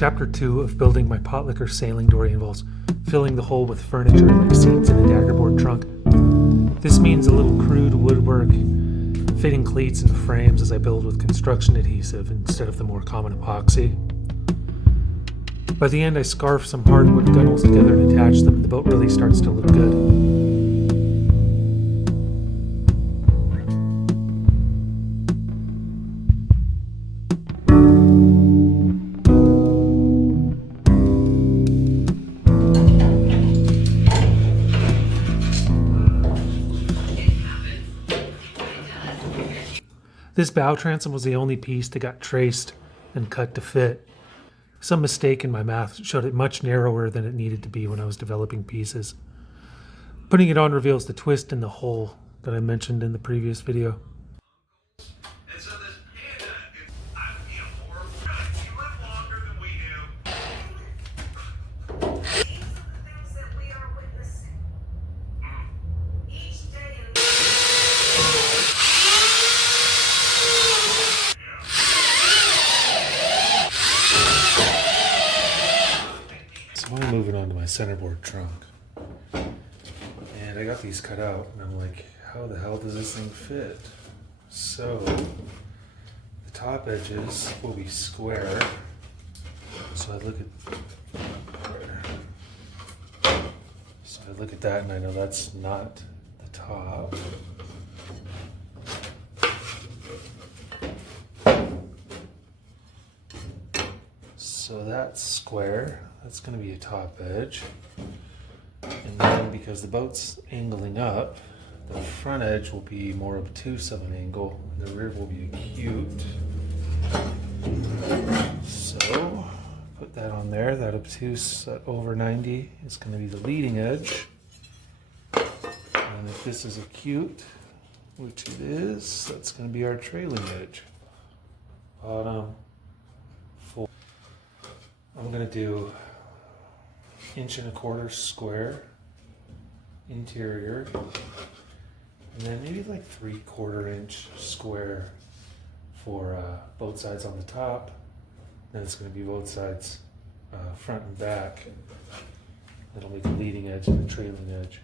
Chapter 2 of building my Potlicker sailing dory involves filling the hole with furniture like seats and a daggerboard trunk. This means a little crude woodwork, fitting cleats and frames as I build with construction adhesive instead of the more common epoxy. By the end, I scarf some hardwood gunnels together and attach them. The boat really starts to look good. This bow transom was the only piece that got traced and cut to fit. Some mistake in my math showed it much narrower than it needed to be when I was developing pieces. Putting it on reveals the twist in the hole that I mentioned in the previous video. And so this panda is, I feel more right. You live longer than we do. These are the things that we are witnessing. Each day in So I'm moving on to my centerboard trunk. And I got these cut out, and I'm like, how the hell does this thing fit? So, the top edges will be square. So I look at that and I know that's not the top. So that's square. That's going to be a top edge. And then because the boat's angling up, the front edge will be more obtuse of an angle, and the rear will be acute. So put that on there. That obtuse at over 90 is going to be the leading edge. And if this is acute, which it is, that's going to be our trailing edge. Bottom, full. I'm going to do 1.25 inch square interior, and then maybe like 3/4 inch square for both sides on the top. Then it's going to be both sides, front and back. That'll make a leading edge and a trailing edge.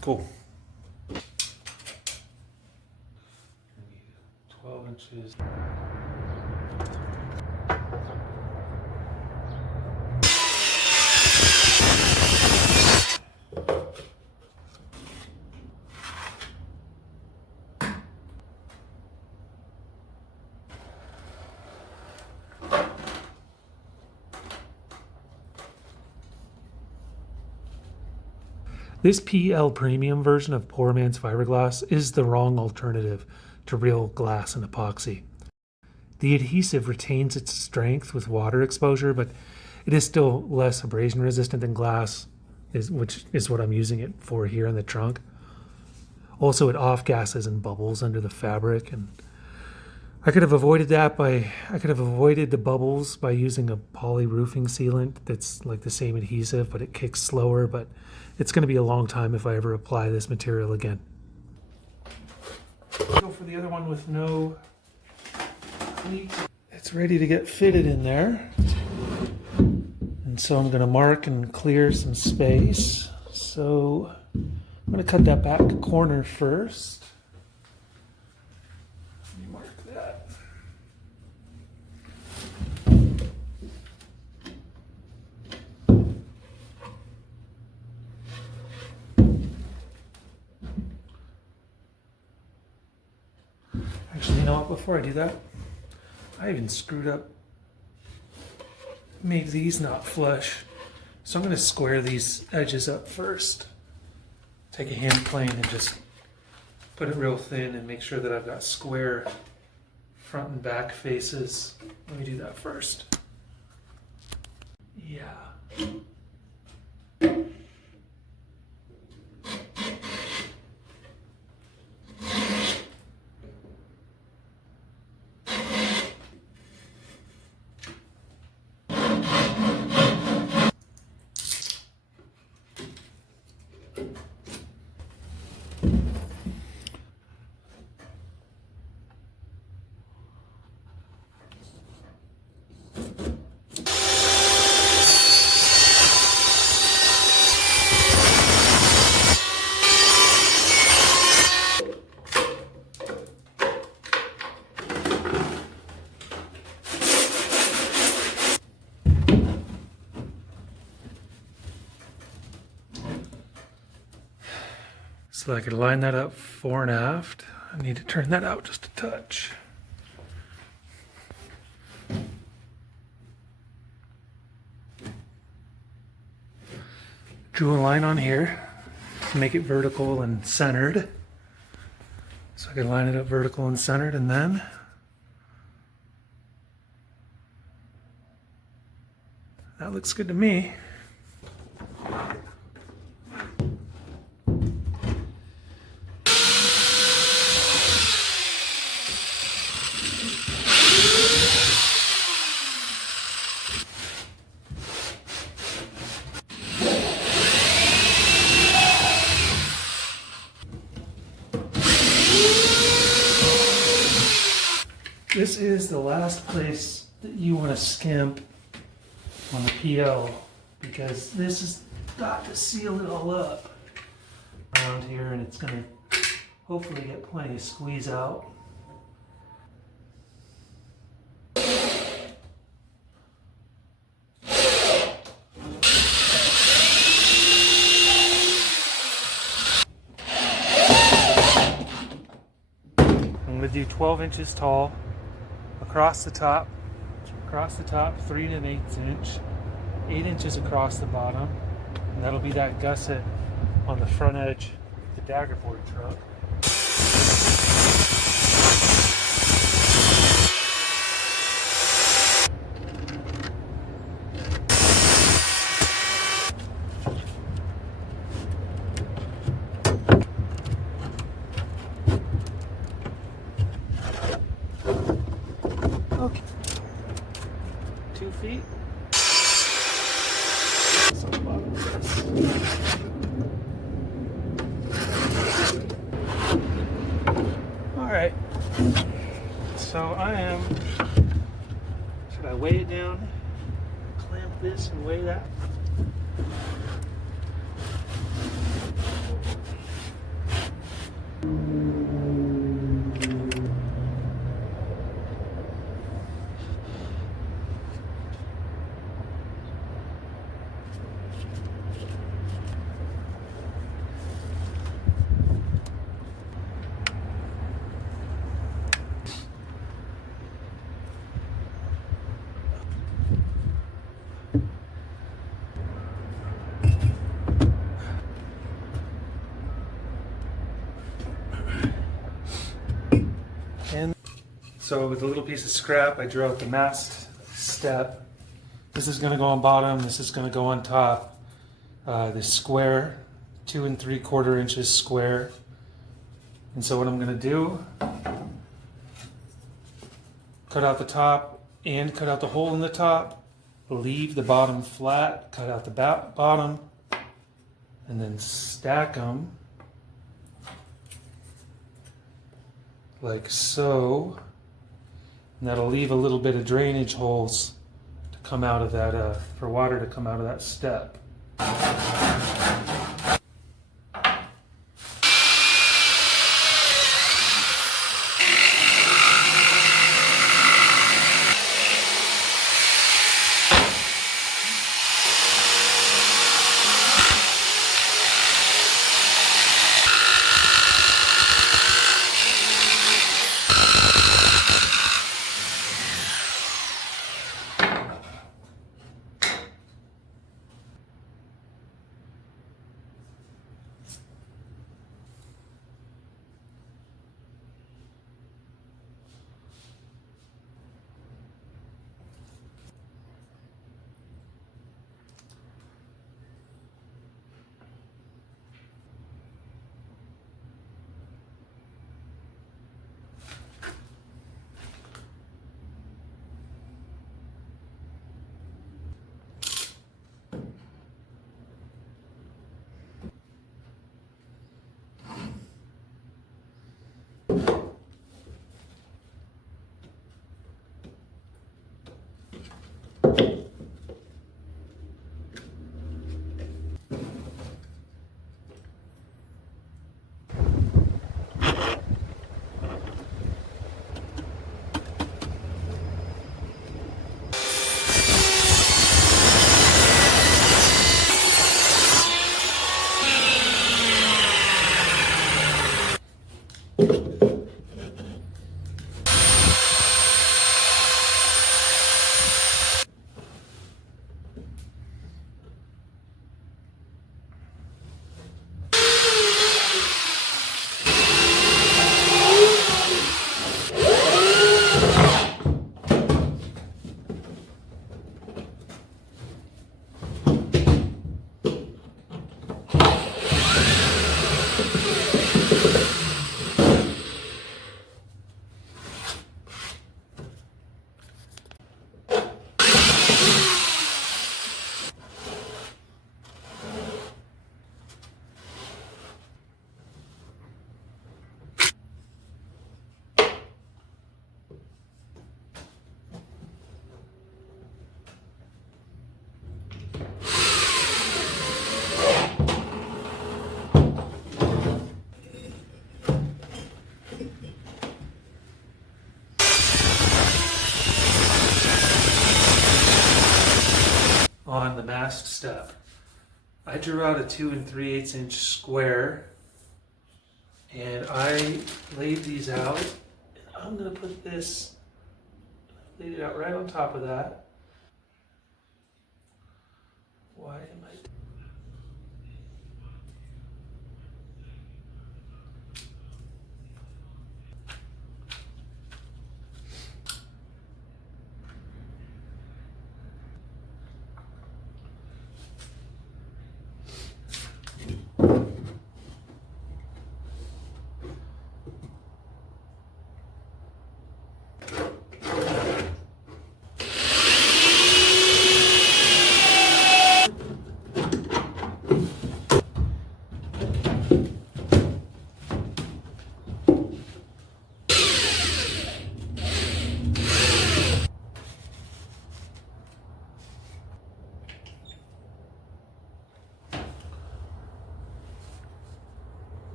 Cool. 12 inches. This PL Premium version of Poor Man's Fiberglass is the wrong alternative to real glass and epoxy. The adhesive retains its strength with water exposure, but it is still less abrasion resistant than glass, which is what I'm using it for here in the trunk. Also, it off-gasses and bubbles under the fabric, and I could have avoided the bubbles by using a poly roofing sealant that's like the same adhesive, but it kicks slower, but it's going to be a long time if I ever apply this material again. Go for the other one with no cleats. It's ready to get fitted in there. And so I'm going to mark and clear some space. So I'm going to cut that back corner first. Let me mark that. Actually, you know what? Before I do that, I even screwed up, made these not flush. So I'm going to square these edges up first. Take a hand plane and just put it real thin and make sure that I've got square front and back faces. Let me do that first. Yeah. So I could line that up fore and aft. I need to turn that out just a touch. Drew a line on here to make it vertical and centered. So I can line it up vertical and centered, and then that looks good to me. This is the last place that you want to skimp on the PL, because this has got to seal it all up around here, and it's going to hopefully get plenty of squeeze out. I'm going to do 12 inches tall across the top, 3 1/8 inch, 8 inches across the bottom, and that'll be that gusset on the front edge of the daggerboard truck. Okay. 2 feet. All right. So should I weigh it down? Clamp this and weigh that? And so with a little piece of scrap, I drew out the mast step. This is going to go on bottom, this is going to go on top. This square, 2 3/4 inches square. And so what I'm going to do, cut out the top and cut out the hole in the top, leave the bottom flat, cut out the bottom, and then stack them like so. And that'll leave a little bit of drainage holes to come out of that, for water to come out of that step. On the mast step, I drew out a 2 3/8 inch square and I laid these out. And I'm gonna put this, laid it out right on top of that. Why am I?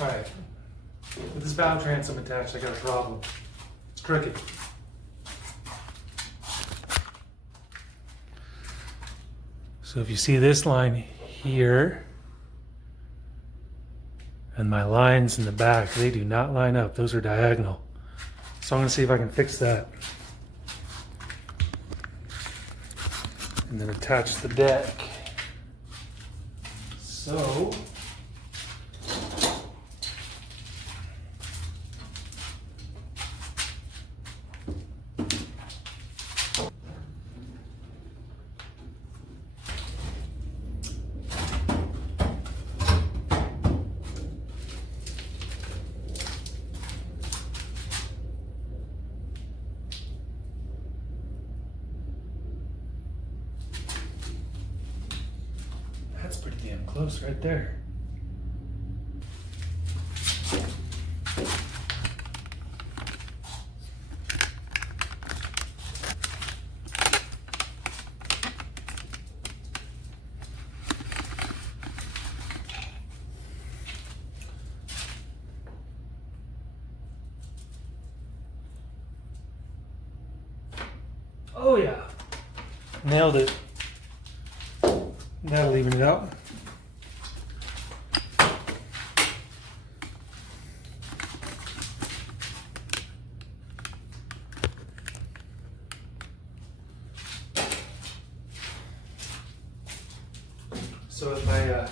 Alright, with this bow transom attached, I got a problem. It's crooked. So if you see this line here, and my lines in the back, they do not line up. Those are diagonal. So I'm gonna see if I can fix that. And then attach the deck. So, that's pretty damn close right there. Oh yeah, nailed it. That'll even it out. So with my, I don't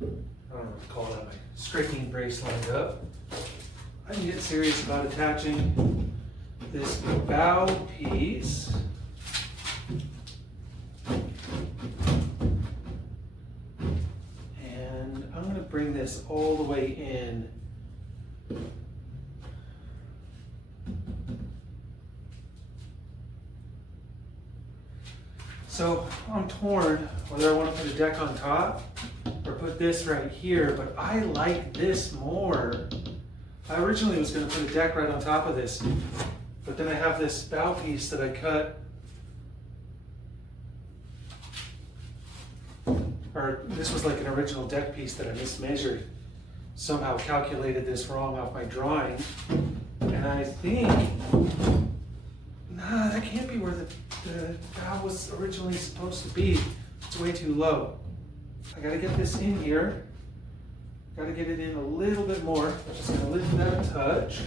know what to call that, my striking brace lined up, I can get serious about attaching this bow piece and I'm going to bring this all the way in. So I'm torn whether I want to put a deck on top or put this right here, but I like this more. I originally was going to put a deck right on top of this, but then I have this bow piece that I cut or this was like an original deck piece that I mismeasured. Somehow calculated this wrong off my drawing. And I think, nah, that can't be where the valve was originally supposed to be. It's way too low. I gotta get this in here. Gotta get it in a little bit more. I'm just gonna lift that a touch.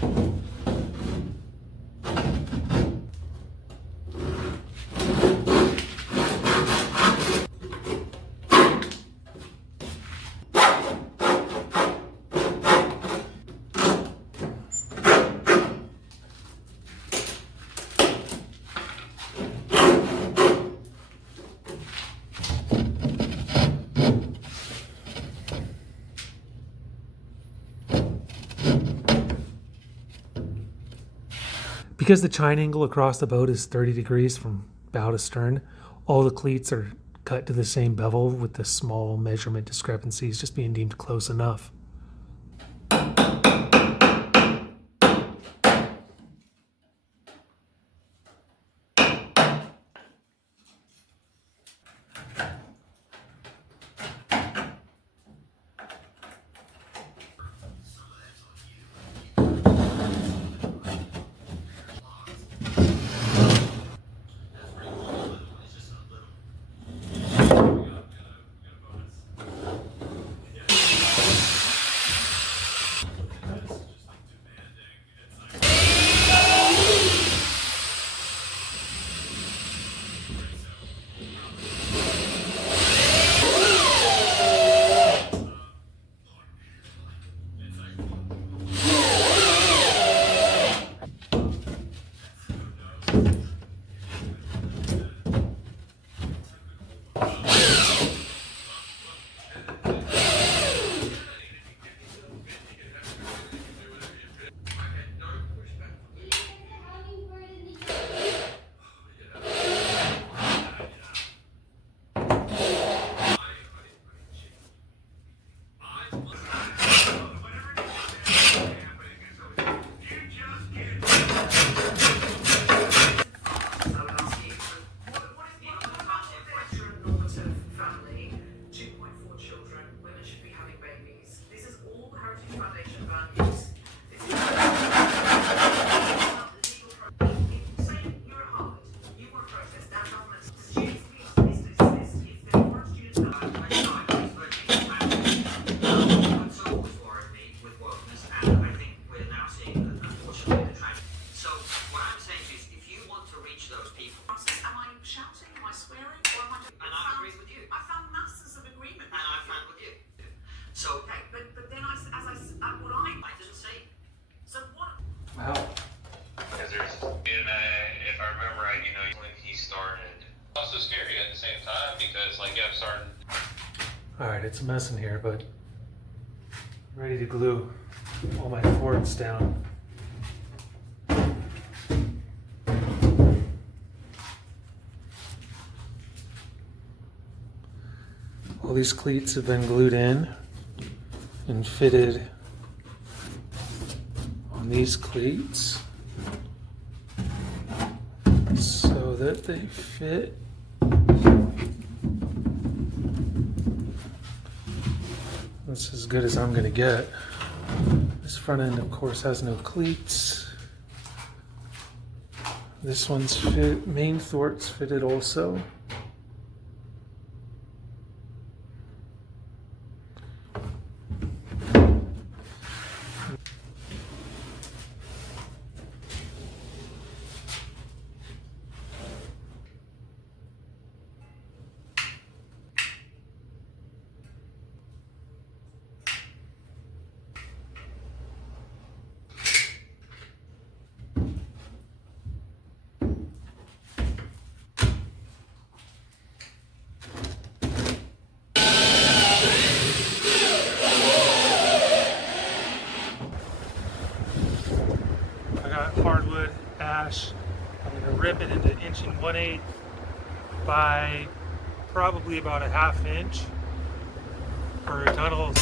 Because the chine angle across the boat is 30 degrees from bow to stern, all the cleats are cut to the same bevel with the small measurement discrepancies just being deemed close enough. Wow. Because there's, if I remember right, when he started. It's also scary at the same time because, like, I'm starting. Alright, it's a mess in here, but I'm ready to glue all my thwarts down. All these cleats have been glued in and fitted on these cleats so that they fit. That's as good as I'm gonna get. This front end, of course, has no cleats. This one's fit, main thwart's fitted also. Hardwood, ash. I'm going to rip it into 1 1/8 by probably about a 1/2 inch for gunnels.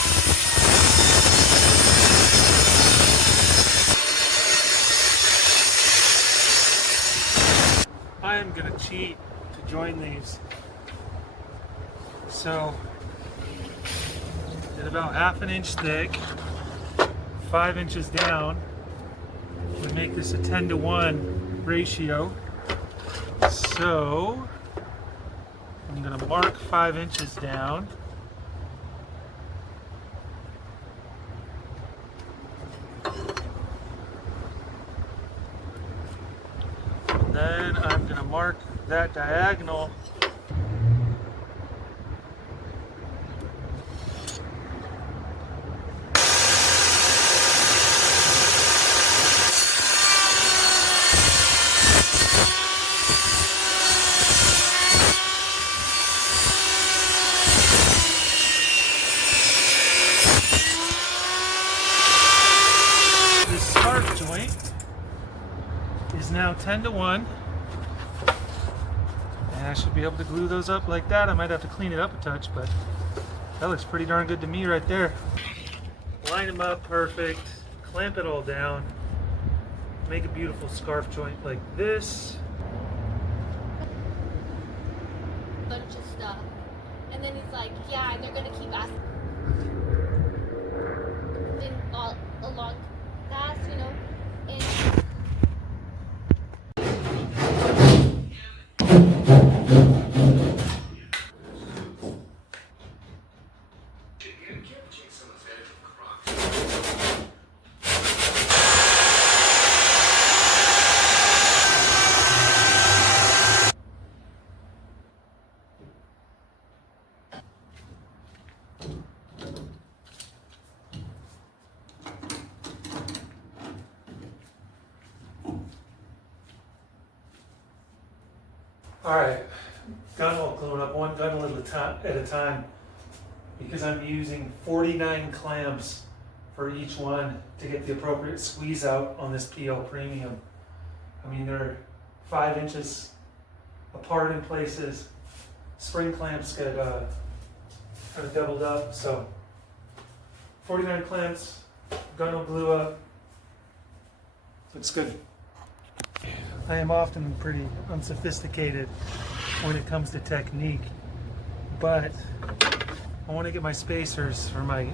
I am going to cheat to join these. So at about 1/2 inch thick, 5 inches down. We make this a 10-to-1 ratio. So I'm going to mark 5 inches down. And then I'm going to mark that diagonal . Is now 10-to-1, and I should be able to glue those up like that. I might have to clean it up a touch, but that looks pretty darn good to me right there. Line them up perfect, clamp it all down, make a beautiful scarf joint like this. Bunch of stuff, and then he's like, yeah, and they're gonna keep asking all along that, you know, and Alright, gunnel, gluing up one gunnel at a time because I'm using 49 clamps for each one to get the appropriate squeeze out on this PL Premium. I mean, they're 5 inches apart in places. Spring clamps get kind of doubled up, so 49 clamps, gunnel glue up. Looks good. I am often pretty unsophisticated when it comes to technique, but I want to get my spacers for my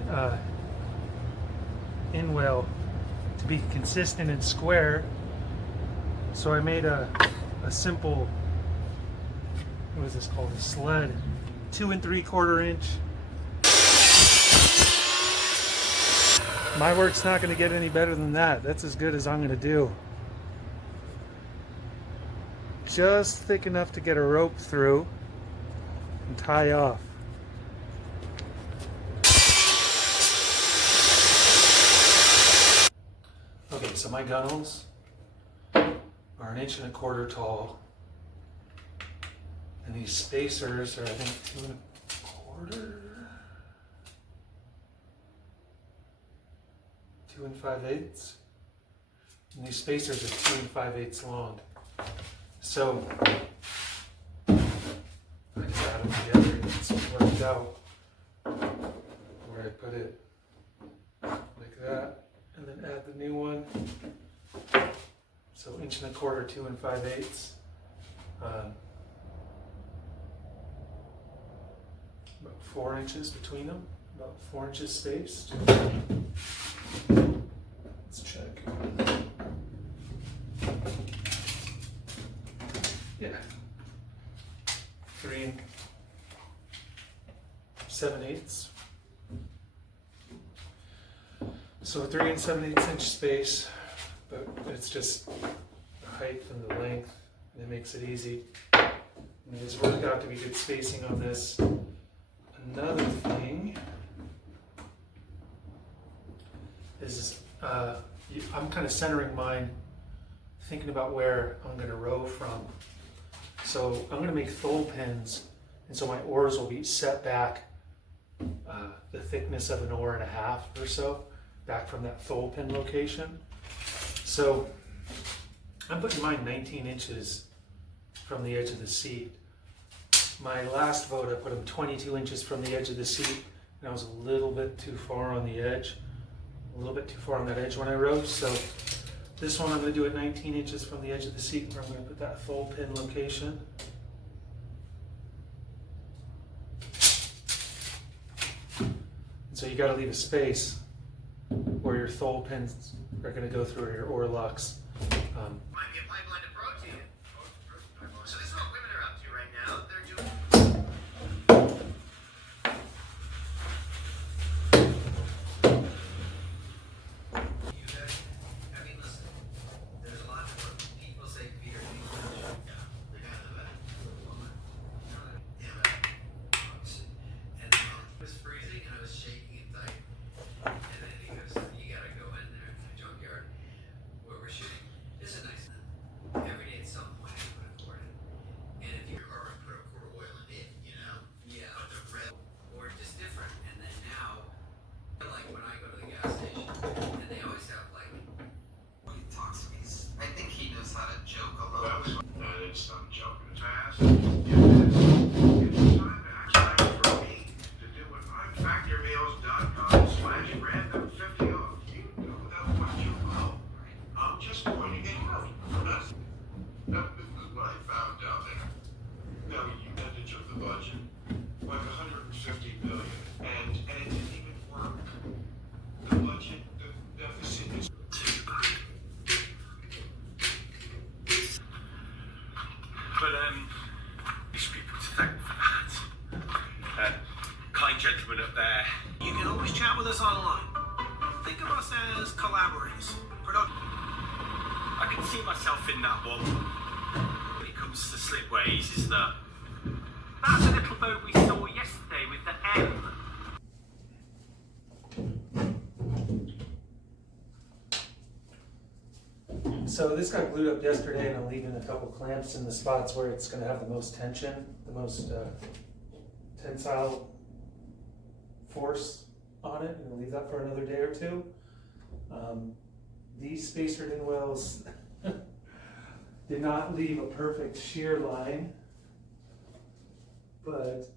inwell to be consistent and square, so I made a simple, what is this called, a sled, 2 3/4 inch. My work's not going to get any better than that. That's as good as I'm going to do. Just thick enough to get a rope through and tie off. Okay, so my gunnels are 1 1/4 inch tall, and these spacers are, I think, 2 1/4, 2 5/8, and these spacers are 2 5/8 long. So I just add them together and it's worked out where I put it like that, and then add the new one. So 1 1/4 inch, 2 5/8. About 4 inches between them, about 4 inches spaced. Let's check. Yeah, 3 7/8. So 3 7/8 inch space, but it's just the height and the length, and it makes it easy. And it's worked out to be good spacing on this. Another thing is I'm kind of centering mine, thinking about where I'm going to row from. So I'm going to make thole pins, and so my oars will be set back the thickness of 1.5 oars or so, back from that thole pin location. So I'm putting mine 19 inches from the edge of the seat. My last boat, I put them 22 inches from the edge of the seat, and I was a little bit too far on the edge, a little bit too far on that edge when I rowed. So this one I'm going to do it 19 inches from the edge of the seat, where I'm going to put that thole pin location. And So you got to leave a space where your thole pins are going to go through, or your oar locks. Might be a pipeline to protein. So this is what women are up to right now. They're doing. I mean, listen. There's a lot of people say Peter. Yeah, they're kind of that woman. Yeah, and it was freezing, and I was shaking it tight. And then he goes, "You gotta go in there, in the junkyard where we're shooting. This is nice. Every day at some point you would afford it. And if you are put a quart of oil in it, you know? Yeah. But the red or just different. And then now, like when I go to the gas station, and they always have like when he talks to me, I think he knows how to joke a little. It's some joking fast. It's time to actually for me to do it. I'm factormeals.com/random50 off. You do what you will. I'm just pointing it out. Now, this is what I found down there. Now, you had to jump the budget, like $150 million, and it didn't even work. The budget, the deficit is too big. But, these people to thank for that. Kind gentleman up there. You can always chat with us online. Think of us as collaborators. I can see myself in that one. When it comes to slipways, is that that's a little boat we saw yesterday with the M. So this got glued up yesterday, and I'm leaving a couple clamps in the spots where it's going to have the most tension, the most tensile force on it, and I'll leave that for another day or two. These spacer inwells did not leave a perfect shear line, but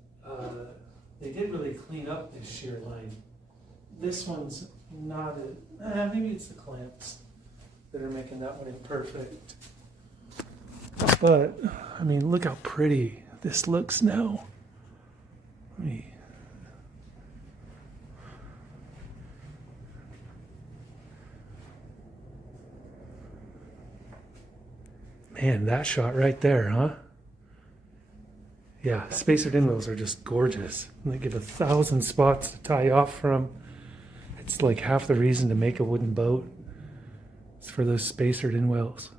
they did really clean up this shear line. This one's not, maybe it's the clamps that are making that one imperfect. But, I mean, look how pretty this looks now. Let me... Man, that shot right there, huh? Yeah, spacered inwells are just gorgeous. And they give 1,000 spots to tie off from. It's like half the reason to make a wooden boat. It's for those spacered inwells.